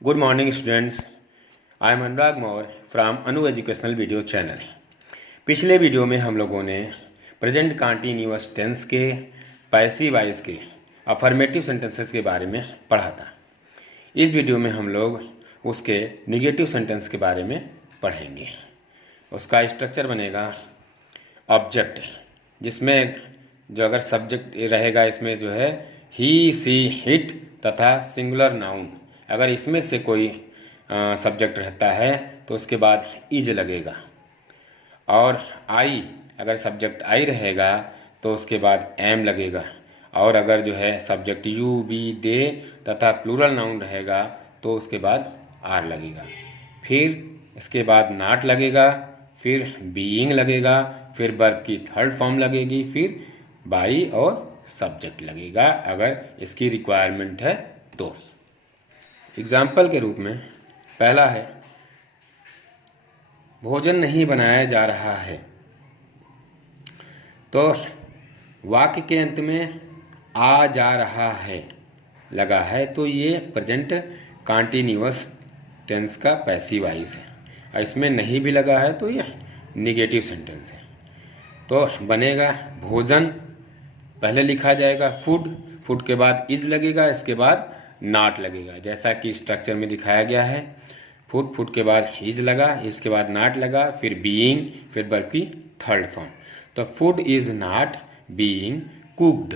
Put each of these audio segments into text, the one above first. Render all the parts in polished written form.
Good morning students. I am Anurag Maur from Anu Educational Video Channel. पिछले video में हम लोगों ने प्रेजेंट कंटीन्यूअस टेंस के पैसिव वॉइस के अफर्मेटिव सेंटेंसेस के बारे में पढ़ा था। इस वीडियो में हम लोग उसके निगेटिव सेंटेंस के बारे में पढ़ेंगे। उसका स्ट्रक्चर बनेगा ऑब्जेक्ट, जिसमें जो अगर सब्जेक्ट रहेगा इसमें जो है ही, सी, इट तथा सिंगुलर नाउन। अगर इसमें से कोई सब्जेक्ट रहता है तो उसके बाद इज लगेगा, और आई अगर सब्जेक्ट आई रहेगा तो उसके बाद एम लगेगा, और अगर जो है सब्जेक्ट यू, बी, दे तथा प्लूरल नाउन रहेगा तो उसके बाद आर लगेगा। फिर इसके बाद नॉट लगेगा, फिर बीइंग लगेगा, फिर वर्ब की थर्ड फॉर्म लगेगी, फिर बाई और सब्जेक्ट लगेगा अगर इसकी रिक्वायरमेंट है तो। एग्जाम्पल के रूप में पहला है भोजन नहीं बनाया जा रहा है, तो वाक्य के अंत में आ जा रहा है लगा है तो ये प्रेजेंट कंटीन्यूअस टेंस का पैसिव वॉइस है, और इसमें नहीं भी लगा है तो ये निगेटिव सेंटेंस है। तो बनेगा भोजन, पहले लिखा जाएगा फूड, फूड के बाद इज लगेगा, इसके बाद नॉट लगेगा, जैसा कि स्ट्रक्चर में दिखाया गया है। फूड, फूड के बाद इज लगा, इसके बाद नॉट लगा, फिर बीइंग, फिर वर्ब की थर्ड फॉर्म। तो food is not being cooked,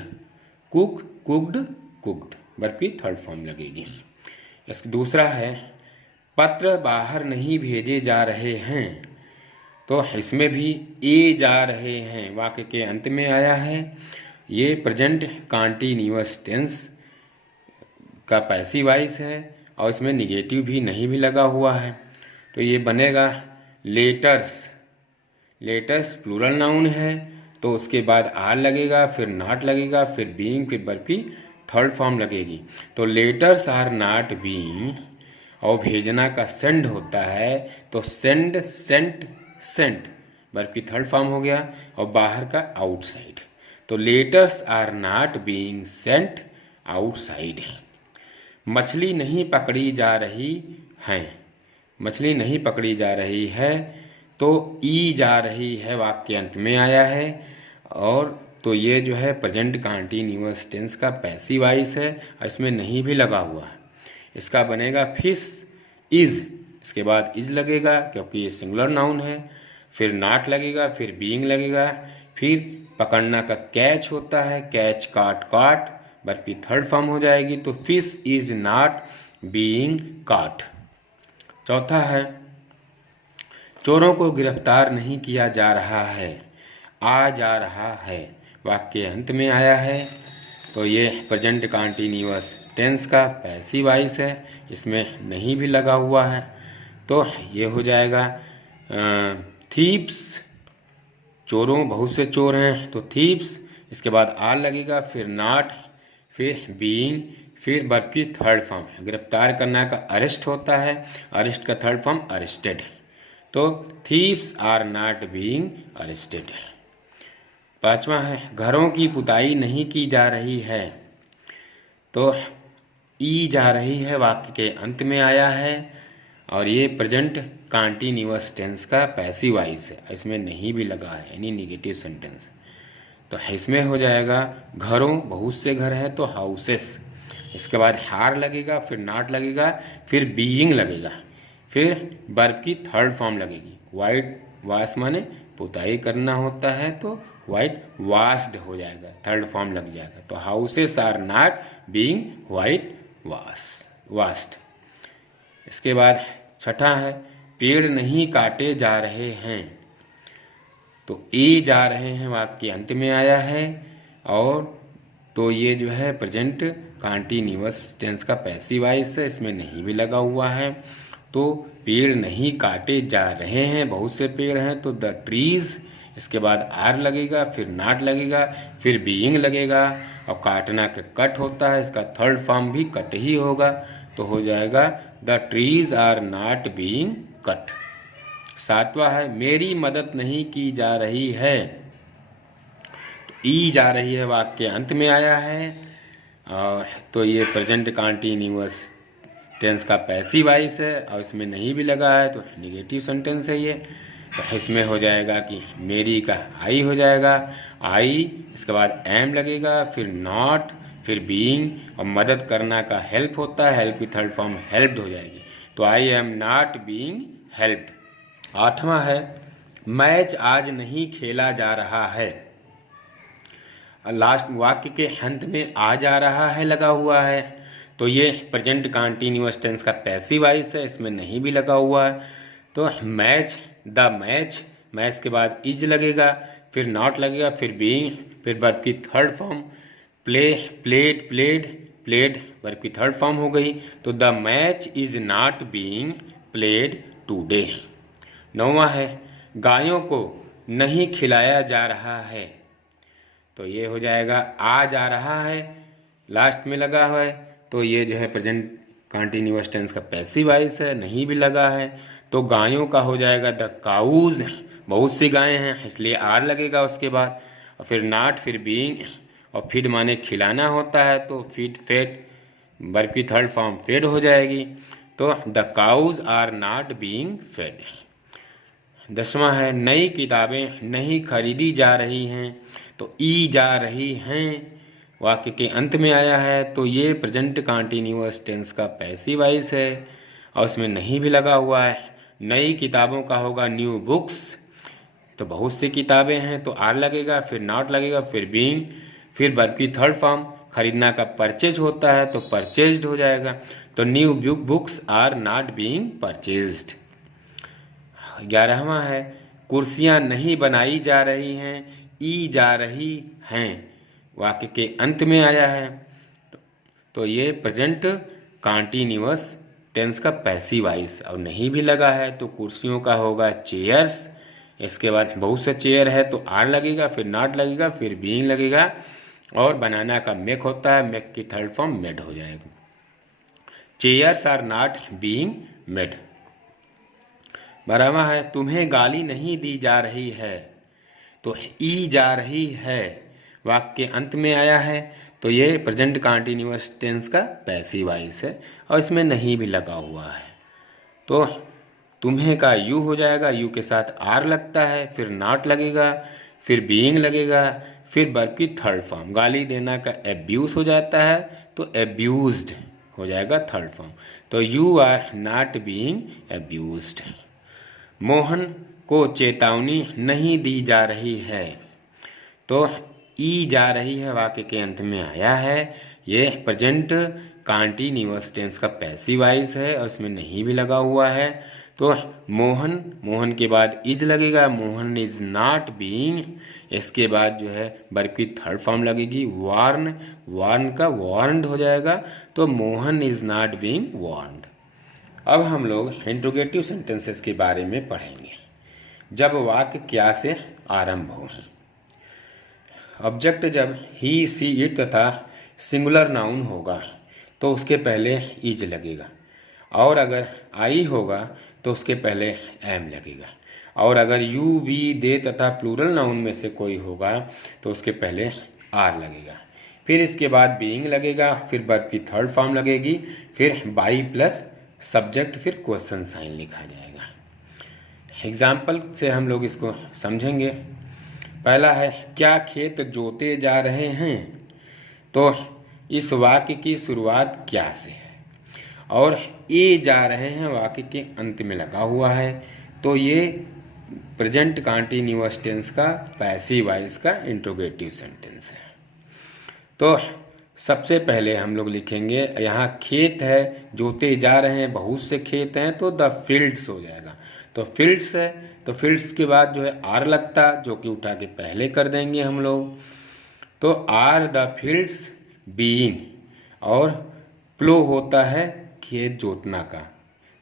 cook, cooked, cooked, verb की थर्ड फॉर्म लगेगी। इसका दूसरा है पत्र बाहर नहीं भेजे जा रहे हैं, तो इसमें भी ए जा रहे हैं वाक्य के अंत में आया है। ये प्रेजेंट कंटीन्यूअस टेंस का पैसिव वॉइस है और इसमें निगेटिव भी नहीं भी लगा हुआ है, तो ये बनेगा लेटर्स। लेटर्स प्लूरल नाउन है तो उसके बाद आर लगेगा, फिर नॉट लगेगा, फिर बीइंग, फिर वर्ब की थर्ड फॉर्म लगेगी। तो लेटर्स आर नॉट बीइंग, और भेजना का सेंड होता है तो सेंड, सेंट, सेंट, वर्ब की थर्ड फॉर्म हो गया, और बाहर का आउटसाइड। तो letters are not being sent outside. मछली नहीं पकड़ी जा रही है, मछली नहीं पकड़ी जा रही है तो ई जा रही है वाक्य अंत में आया है, और तो ये जो है प्रेजेंट कंटीन्यूअस टेंस का पैसिव वॉइस है और इसमें नहीं भी लगा हुआ है। इसका बनेगा फिश इज, इसके बाद इज लगेगा क्योंकि ये सिंगुलर नाउन है, फिर नॉट लगेगा, फिर बीइंग लगेगा, फिर पकड़ना का कैच होता है, कैच, काट, काट, वर्ब की थर्ड फॉर्म हो जाएगी, तो फिश इज नॉट बीइंग काट। चौथा है चोरों को गिरफ्तार नहीं किया जा रहा है, आ जा रहा है वाक्य अंत में आया है, तो ये प्रेजेंट कंटीन्यूअस टेंस का पैसिव वॉइस है, इसमें नहीं भी लगा हुआ है, तो ये हो जाएगा थीप्स, चोरों, बहुत से चोर हैं तो थीप्स, इसके बाद आर लगेगा, फिर नॉट, फिर बीइंग, फिर वर्ब की थर्ड फॉर्म। गिरफ्तार करना का अरेस्ट होता है, अरेस्ट का थर्ड फॉर्म अरेस्टेड, तो thieves are not being arrested. पांचवा है घरों की पुताई नहीं की जा रही है, तो ई जा रही है वाक्य के अंत में आया है, और ये प्रेजेंट कंटीन्यूअस टेंस का पैसिव वॉइस है, इसमें नहीं भी लगा है यानी निगेटिव सेंटेंस। तो इसमें हो जाएगा घरों, बहुत से घर हैं तो हाउसेस, इसके बाद हार लगेगा, फिर नॉट लगेगा, फिर बीइंग लगेगा, फिर वर्ब की थर्ड फॉर्म लगेगी। वाइट वॉश माने पुताई करना होता है तो वाइट वॉश्ड हो जाएगा, थर्ड फॉर्म लग जाएगा, तो houses are not being white washed. इसके बाद छठा है पेड़ नहीं काटे जा रहे हैं, तो ए जा रहे हैं वाक्य अंत में आया है, और तो ये जो है प्रेजेंट कंटीन्यूअस टेंस का पैसिव वॉइस है, इसमें नहीं भी लगा हुआ है। तो पेड़ नहीं काटे जा रहे हैं, बहुत से पेड़ हैं तो द ट्रीज, इसके बाद आर लगेगा, फिर नॉट लगेगा, फिर बीइंग लगेगा, और काटना का कट होता है, इसका थर्ड फॉर्म भी कट ही होगा, तो हो जाएगा the trees are not being cut. सातवां है मेरी मदद नहीं की जा रही है, तो ई जा रही है वाक्य अंत में आया है, और तो ये प्रेजेंट कंटीन्यूअस टेंस का पैसिव वॉइस है और इसमें नहीं भी लगा है तो निगेटिव सेंटेंस है ये। तो इसमें हो जाएगा कि मेरी का आई हो जाएगा, आई, इसके बाद एम लगेगा, फिर नॉट, फिर बीइंग, और मदद करना का हेल्प होता है, हेल्प की थर्ड फॉर्म हेल्प्ड हो जाएगी। तो I am not being helped. 8वां है मैच आज नहीं खेला जा रहा है। लास्ट वाक्य के अंत में आ जा रहा है लगा हुआ है, तो ये प्रेजेंट कंटीन्यूअस टेंस का पैसिव वॉइस है, इसमें नहीं भी लगा हुआ है। तो मैच, द मैच, मैच के बाद इज लगेगा, फिर नॉट लगेगा, फिर बीइंग, फिर वर्ब की third form play, played, played, played verb की थर्ड फॉर्म हो गई। तो the match is not being played today. 9वां है गायों को नहीं खिलाया जा रहा है। तो ये हो जाएगा आ जा रहा है, लास्ट में लगा हुआ है, तो ये जो है प्रेजेंट कंटीन्यूअस टेंस का पैसिव वॉइस है, नहीं भी लगा है। तो गायों का हो जाएगा द काउज, बहुत सी गायें हैं इसलिए आर लगेगा उसके बाद, और फिर नॉट, फिर बीइंग, और फीड माने खिलाना होता है तो फीड, फेड वर्ब की थर्ड फॉर्म फेड हो जाएगी। तो the cows are not being fed. 10वां है नई किताबें नहीं खरीदी जा रही हैं। तो ई जा रही हैं वाक्य के अंत में आया है, तो ये प्रेजेंट कंटीन्यूअस टेंस का पैसिव वॉइस है और उसमें नहीं भी लगा हुआ है। नई किताबों का होगा न्यू बुक्स, तो बहुत सी किताबें हैं तो आर लगेगा, फिर नॉट लगेगा, फिर बीइंग, फिर वर्ब की थर्ड फॉर्म खरीदना का परचेज होता है तो परचेज्ड हो जाएगा। तो new books are not being purchased. 11वां है कुर्सियां नहीं बनाई जा रही हैं, ई जा रही हैं वाक्य के अंत में आया है, तो ये प्रेजेंट कंटीन्यूअस टेंस का पैसिव वॉइस और नहीं भी लगा है। तो कुर्सियों का होगा चेयर्स, इसके बाद बहुत से चेयर है तो आर लगेगा, फिर नॉट लगेगा, फिर बीइंग लगेगा, और बनाना का मेक होता है, मेक की थर्ड फॉर्म मेड हो जाएगी। Chairs are not being made. 12वां है तुम्हें गाली नहीं दी जा रही है। तो ई जा रही है वाक्य के अंत में आया है, तो ये प्रेजेंट कंटीन्यूअस टेंस का पैसिव वॉइस है और इसमें नहीं भी लगा हुआ है। तो तुम्हें का यू हो जाएगा, यू के साथ आर लगता है, फिर नॉट लगेगा, फिर बीइंग लगेगा, फिर वर्ब की थर्ड फॉर्म गाली देना का एब्यूज हो जाता है तो एब्यूज्ड हो जाएगा थर्ड फॉर्म। तो you are not being abused. Mohan को चेतावनी नहीं दी जा रही है। तो ई जा रही है वाक्य के अंत में आया है, ये प्रेजेंट कंटीन्यूअस टेंस का पैसिव वॉइस है और इसमें नहीं भी लगा हुआ है। तो मोहन, मोहन के बाद इज लगेगा, मोहन इज नॉट बीइंग, इसके बाद जो है वर्ब की थर्ड फॉर्म लगेगी वार्न, वार्न का वार्नड हो जाएगा, तो Mohan is not being warned. अब हम लोग इंट्रोगेटिव सेंटेंसेस के बारे में पढ़ेंगे। जब वाक्य क्या से आरंभ हो। ऑब्जेक्ट जब ही, सी, इट तथा सिंगुलर नाउन होगा तो उसके पहले इज लगेगा, और अगर आई होगा तो उसके पहले एम लगेगा, और अगर यू, वी, दे तथा प्लूरल नाउन में से कोई होगा तो उसके पहले आर लगेगा, फिर इसके बाद बीइंग लगेगा, फिर वर्ब की थर्ड फॉर्म लगेगी, फिर बाई प्लस सब्जेक्ट, फिर क्वेश्चन साइन लिखा जाएगा। एग्जाम्पल से हम लोग इसको समझेंगे। पहला है क्या खेत जोते जा रहे हैं। तो इस वाक्य की शुरुआत क्या से है और ए जा रहे हैं वाक्य के अंत में लगा हुआ है, तो ये प्रेजेंट कंटीन्यूअस टेंस का पैसिव वॉइस का इंट्रोगेटिव सेंटेंस है। तो सबसे पहले हम लोग लिखेंगे, यहाँ खेत है, जोते जा रहे हैं, बहुत से खेत हैं, तो द फील्ड्स हो जाएगा। तो फील्ड्स है, तो फील्ड्स के बाद जो है आर लगता, जो कि उठा के पहले कर देंगे हम लोग। तो आर द फील्ड्स बीइंग, और प्लो होता है खेत जोतना का,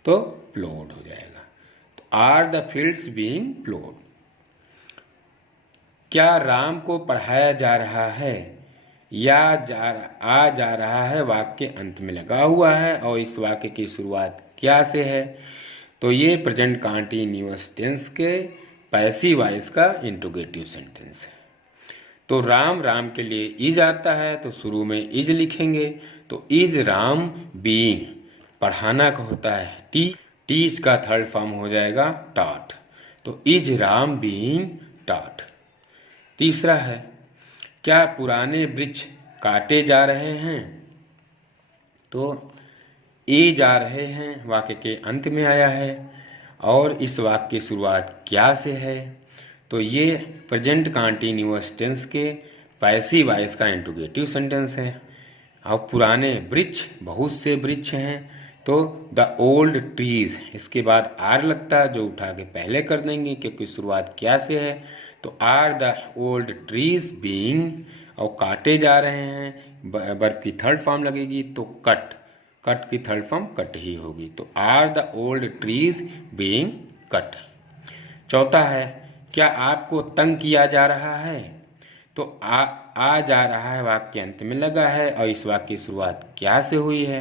तो प्लोड हो जाएगा। तो are the fields being ploughed. क्या राम को पढ़ाया जा रहा है, या आ जा रहा है वाक्य अंत में लगा हुआ है, और इस वाक्य की शुरुआत क्या से है, तो ये प्रेजेंट कंटीन्यूअस टेंस के पैसिव वॉइस का इंट्रोगेटिव सेंटेंस है। तो राम, राम के लिए इज आता है तो शुरू में इज लिखेंगे, तो इज राम बीइंग, पढ़ाना का होता है टीच का थर्ड फॉर्म हो जाएगा टॉट। तो इज राम बीइंग टॉट। तीसरा है, क्या पुराने वृक्ष काटे जा रहे हैं? तो ए जा रहे हैं वाक्य के अंत में आया है और इस वाक्य की शुरुआत क्या से है? तो ये प्रेजेंट कंटीन्यूअस टेंस के पैसिव वॉइस का इंट्रोगेटिव सेंटेंस है। अब पुराने वृक्ष, बहुत से वृक्ष हैं, तो द ओल्ड ट्रीज, इसके बाद आर लगता है जो उठा के पहले कर देंगे क्योंकि शुरुआत क्या से है। तो are the old trees being, और काटे जा रहे हैं, वर्ब की थर्ड फॉर्म लगेगी तो कट की थर्ड फॉर्म कट ही होगी। तो are the old trees being cut. चौथा है, क्या आपको तंग किया जा रहा है? तो आ जा रहा है वाक्य के अंत में लगा है और इस वाक्य की शुरुआत क्या से हुई है?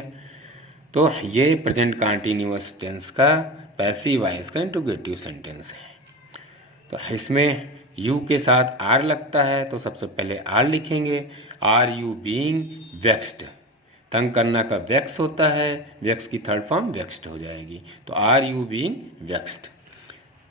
तो ये प्रेजेंट कंटीन्यूअस टेंस का पैसिव वॉइस का इंट्रोगेटिव सेंटेंस है। तो इसमें यू के साथ आर लगता है तो सबसे पहले आर लिखेंगे। आर यू बीइंग वेक्स्ड, तंग करना का वेक्स होता है, वेक्स की थर्ड फॉर्म वेक्स्ड हो जाएगी। तो आर यू बीइंग वेक्स्ड।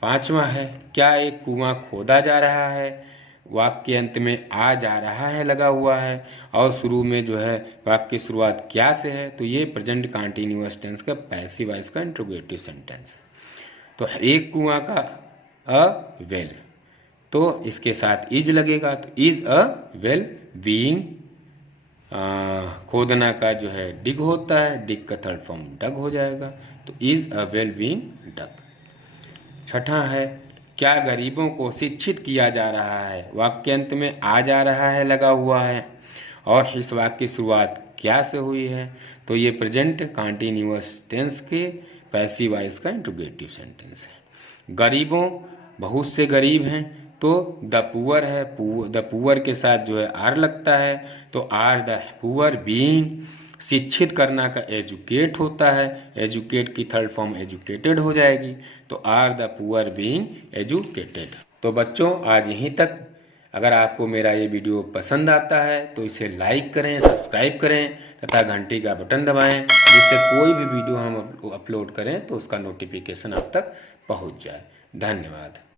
पांचवा है, क्या एक कुआं खोदा जा रहा है? वाक्य के अंत में आ जा रहा है लगा हुआ है और शुरू में जो है वाक्य की शुरुआत क्या से है? तो ये प्रेजेंट कंटीन्यूअस टेंस का पैसिव वॉइस का इंट्रोगेटिव सेंटेंस है। तो एक कुआं का अ वेल, तो इसके साथ इज लगेगा। तो इज अ वेल बीइंग, खोदना का जो है डिग होता है, डिग का थर्ड फॉर्म डग हो जाएगा। तो इज अ वेल बीइंग डग। छठा है, क्या गरीबों को शिक्षित किया जा रहा है? वाक्य अंत में आ जा रहा है लगा हुआ है और इस वाक्य की शुरुआत क्या से हुई है? तो ये प्रेजेंट कंटीन्यूअस टेंस के पैसिव वॉइस का इंट्रोगेटिव सेंटेंस है। गरीबों, बहुत से गरीब हैं, तो द पुअर है, द पुअर के साथ जो है आर लगता है। तो आर द पुअर बीइंग, शिक्षित करना का एजुकेट होता है, एजुकेट की थर्ड फॉर्म एजुकेटेड हो जाएगी। तो are the poor being educated. तो बच्चों आज यहीं तक। अगर आपको मेरा ये वीडियो पसंद आता है तो इसे लाइक करें, सब्सक्राइब करें तथा घंटी का बटन दबाएं, जिससे कोई भी वीडियो हम अपलोड करें तो उसका नोटिफिकेशन आप तक पहुंच जाए। धन्यवाद।